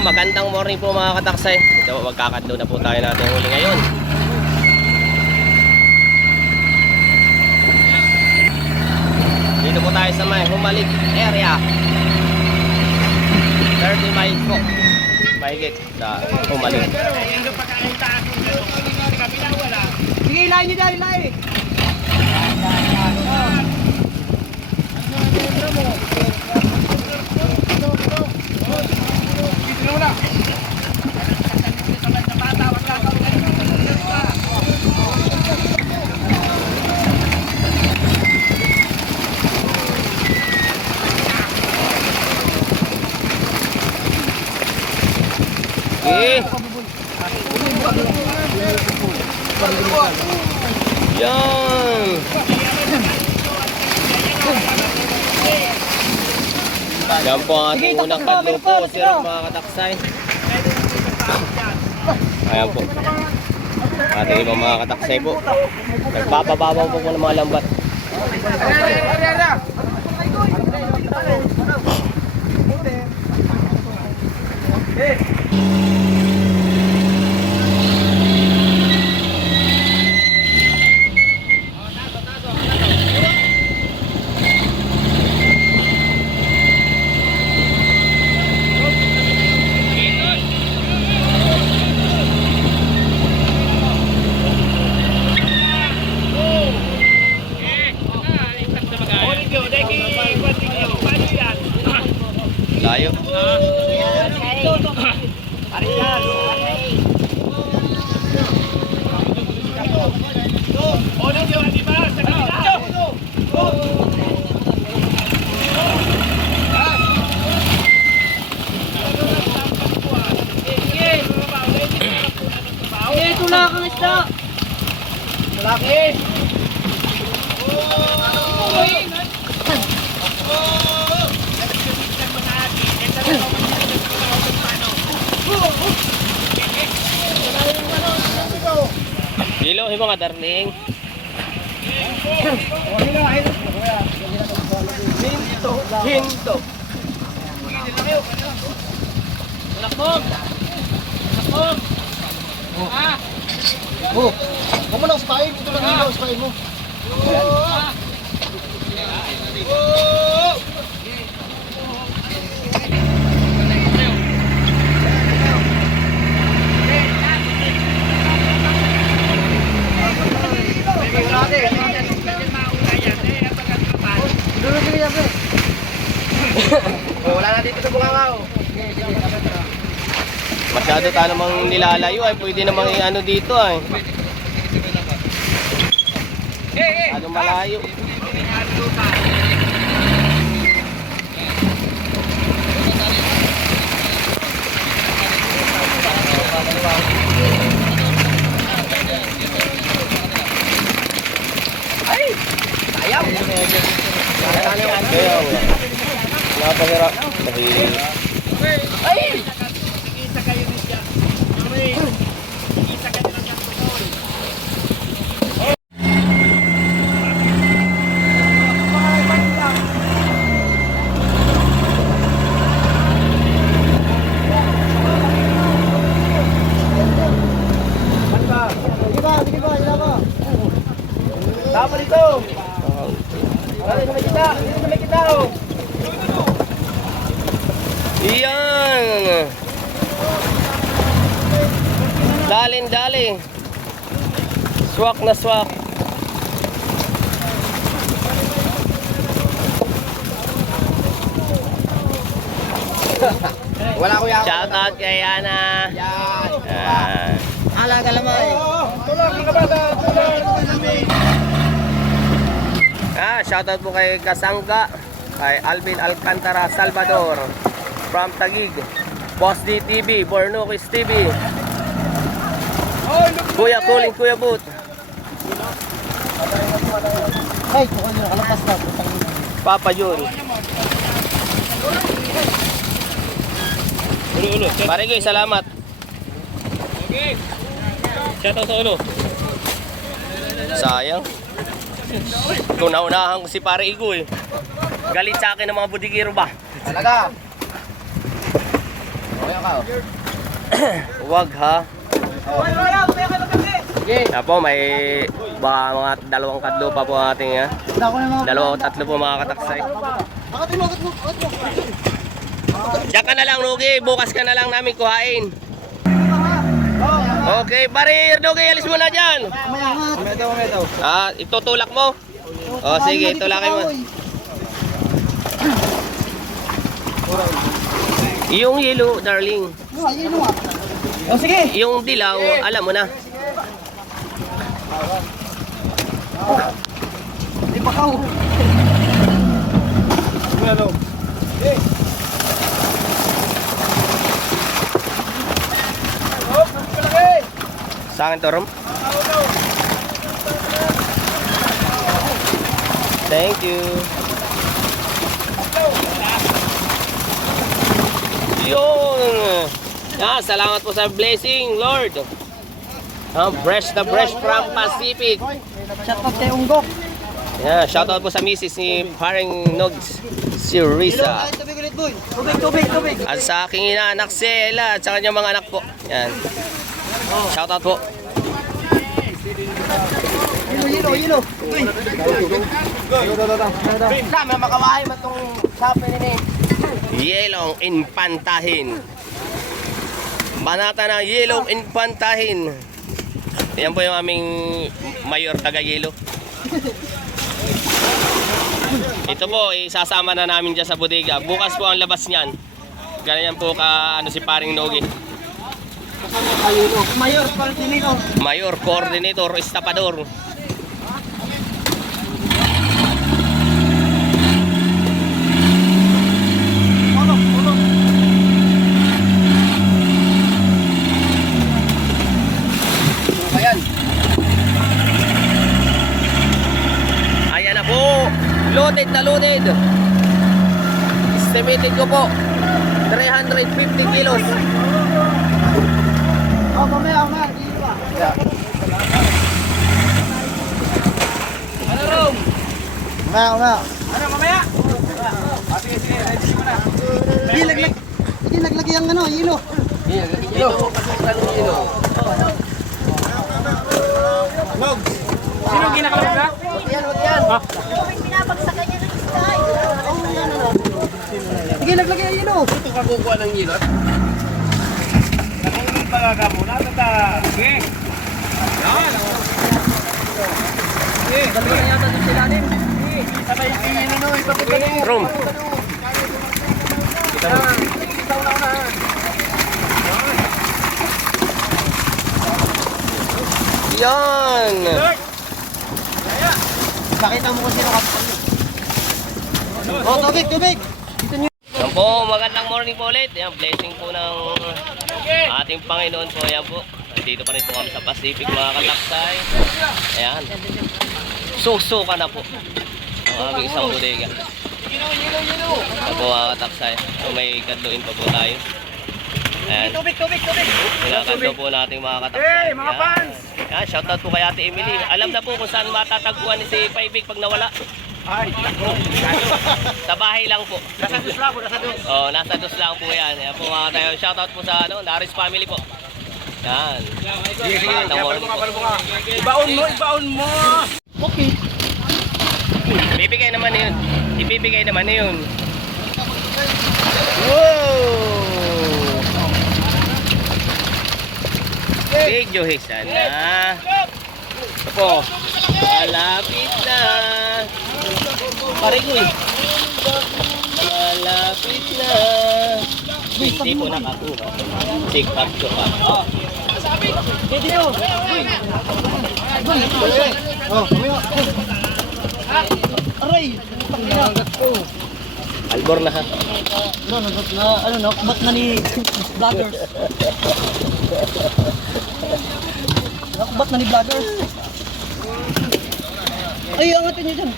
magandang morning po mga kataksay. So, magkakadlo na po tayo natin huli ngayon. Dito po tayo sa may Humalig area. 30 miles po. Mahigit sa Humalig. Sige, ilahin nyo dyan, ilahin. Okay. Yan. Yan po ang ating unang kadlo po, sir, mga kataksay. Ayan po. Ating ibang mga kataksay po. Nagpapababaw po ng mga lambat. Layo. Ito lang ang isda. Malaki. Dilo, hibo nga darling. Hinto. Hinto. Lakog. Lakog. Oh, huwag mo lang spine. Ito lang nila, spine mo. Wala na dito sa bungangaw. Masyado tayo namang nilalayo ay pwede namang ano dito ay. Ano malayo. Ay! Sayang! Kaya napahirap. Ay! Tama dito! Dito may kita! Dito may kita! Iyan. Dali. Swak na swak. Wala ko yan! Shout out kay Ana. Yan! Alaga lamay. Tulong mga bata! Shout out po kay Kasangga, kay Alvin Alcantara Salvador from Taguig, Boss DTV, Bornokis TV, Kuya Kuling, Kuya Boot, Ay, kung ano, kalapas na. Papa Jun. Ulo. Pare ko, salamat. Okay. Shout out sa ulo. Sayang. Kung naunahan ko si Pare Igo eh. Galit sa akin ng mga budigiro ba? Talaga! Okay, Huwag ha. Yan po, may baka mga dalawang kadlo pa po ating ha. Dako na mga. Dalawa o tatlo po mga kataksay. Akit mo. Diyan ka na lang, Nugi. Bukas ka na lang namin kuhain. Okay, parir, Nugi. Alis mo na dyan. Mayangat. Itutulak mo. Sige, tulakin mo. Yung yellow, darling. Ayun mo. Sige. Yung dilaw, alam mo na. Di pa ka. Sa akin to, Rom. Thank you. Yun. Salamat po sa blessing, Lord. Fresh na fresh from Pacific. Shut up tayo unggok. Shoutout po sa misis ni Paring Nogs, si Risa. Tubig ulit, boy. Tubig. At sa aking inaanak si Ella at sa kanyang mga anak po. Yan. Shoutout po. Yelo. May makawahay man itong sapi ni Yelong Infantahin. Banata ng Yelong Infantahin. Yan po yung aming mayor taga-yelo. Ito po, isasama na namin dyan sa bodega. Bukas po ang labas niyan. Ganyan po si Paring Nogi. Mayor, coordinator. Mayor, coordinator, estapador. Ayan na po. Loaded na loaded. Estimated ko po 350 kilos. Mamaya. Ano, Rom? Mamaya. Ano, mamaya? Sige, ready mo na. Hindi naglagay ang yelo. Sino ginakamit ka? Sige, naglagay ang yelo. Ito ka kukuha ng yelo. Nakulong talaga mo. Natata. Sige. Dalawa na yata doon sila din. Sabay yung yelo, ipapagano. Room. Yan. Pakita mo kung sino ka. Tubig. Yan po, magandang morning po ulit. Yan, blessing po ng ating Panginoon po. Yan po. Dito pa rin po kami sa Pacific mga kataksay. Ayan. Susuka na po ang aming isang bodega. Yan po mga kataksay. So, may kadluin pa po tayo. Ayan. Tubig. Kinakando po natin mga kataksay. Hey, mga fans! Yan, shoutout po kay Ate Emily. Alam na po kung saan matatagpuan ni si Paibig pag nawala. Ay, Sa bahay lang po. nasa dos lang po, nasa dos. Nasa dos lang po yan. Yan po mga tayo. Shoutout po sa Laris family po. Yan. Magandang morning po. Ibaon mo! Okay. Ibibigay naman na yun. Ibibigay naman na yun. Wow! Video sana. Ito po. Malapit na. Parigoy. Malapit na. Hindi po nakakuha. Tikpak ko pa. Aray! Albor na ha. Nakbat na ni vloggers. Nakbat na ni vloggers. Ay, angatin niyo dyan.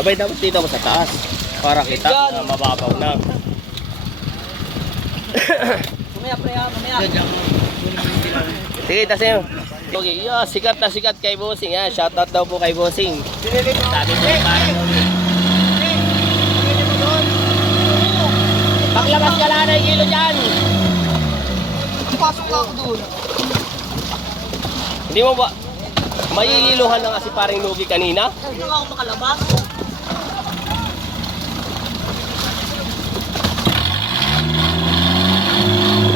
Abay, dapat dito ako sa taas. Para kita na mababaw na. Mamaya, pre, mamaya. Sige, tasin mo. Okay, sikat na sikat kay Bossing. Shoutout daw po kay Bossing. Sabi ko parang Lalabas ka lang ng kilo dyan. Pasok na ako doon. Hindi mo ba? Maiiluhan na kasi paring lugi kanina. Hindi na ako makalabas.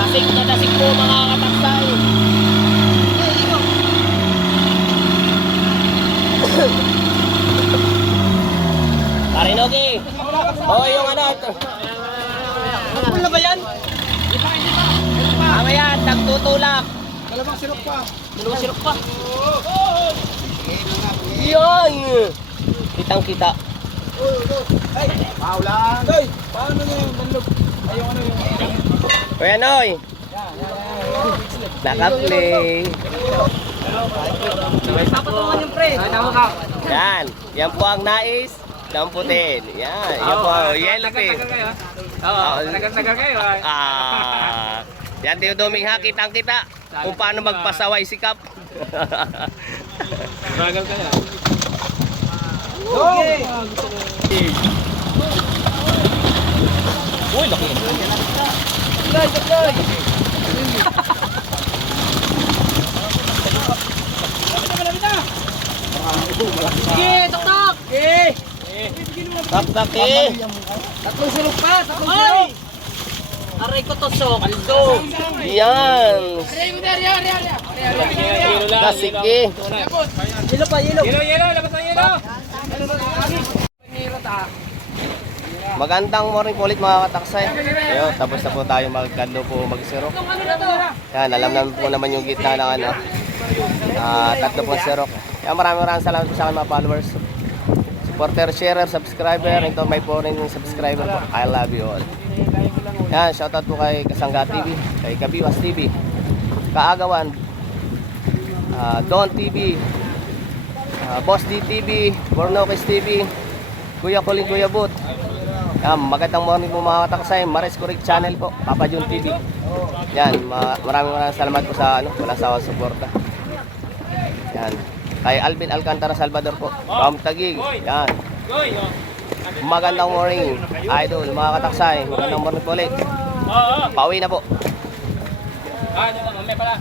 Tasik na tasik po mga kataksay. Paring lugi. Oh, yung ano. Ano na ba yan? Mamaya, nagtutulak. Dalawang sirok pa. Dalawang sirok pa. Yan! Kitang-kita. Ay, paulan. Ay, paano na yung banlog? Ay, yung ano yung... Kuya Noy! Naka-play. Papatungan yung pre. Yan. Yan po ang nais ng putin. Yan. Yan po ang yellow pin. Oo, tagal-tagal kayo. Yan, Teodoming ha. Kitang-kita kung paano magpasaway si Kap. Bagal kayo. Okay. Uy, laki. Tuloy, tuloy. Sige, tok-tok. Okay. Tak eh. Tatlong sulok pa, tatlong sulok. Aray ko to, so. Kaldo. Yan. Yelo lang. Tasik eh. Yelo pa, yelo. Yelo, labas na yelo. Magandang morning po ulit mga kataksay. Ayun, tapos na po tayo magkadlo po magsirok. Yan, alam naman po naman yung gitna ng ano. Tatlo po sirok. Yan, maraming salamat po sa akin mga followers. Supporter, sharer, subscriber, ito may foreign subscriber po. I love you all. Yan, shoutout po kay Kasangga TV, kay Kabiwas TV, Kaagawan, Don TV, Boss D TV, Bornokis TV, Kuya Kuling Kuya Boot. Yan, magandang morning po mga kataksay, Maris Correct Channel po, Papa Jun TV. Yan, maraming salamat po sa ano, walang sawang suporta. Yan. Kay Alvin Alcantara Salvador po, from Taguig. Yan. Magandang morning, idol, mga kataksay. Magandang morning po ulit. Oo. Pauwi na po. Mamaya pala.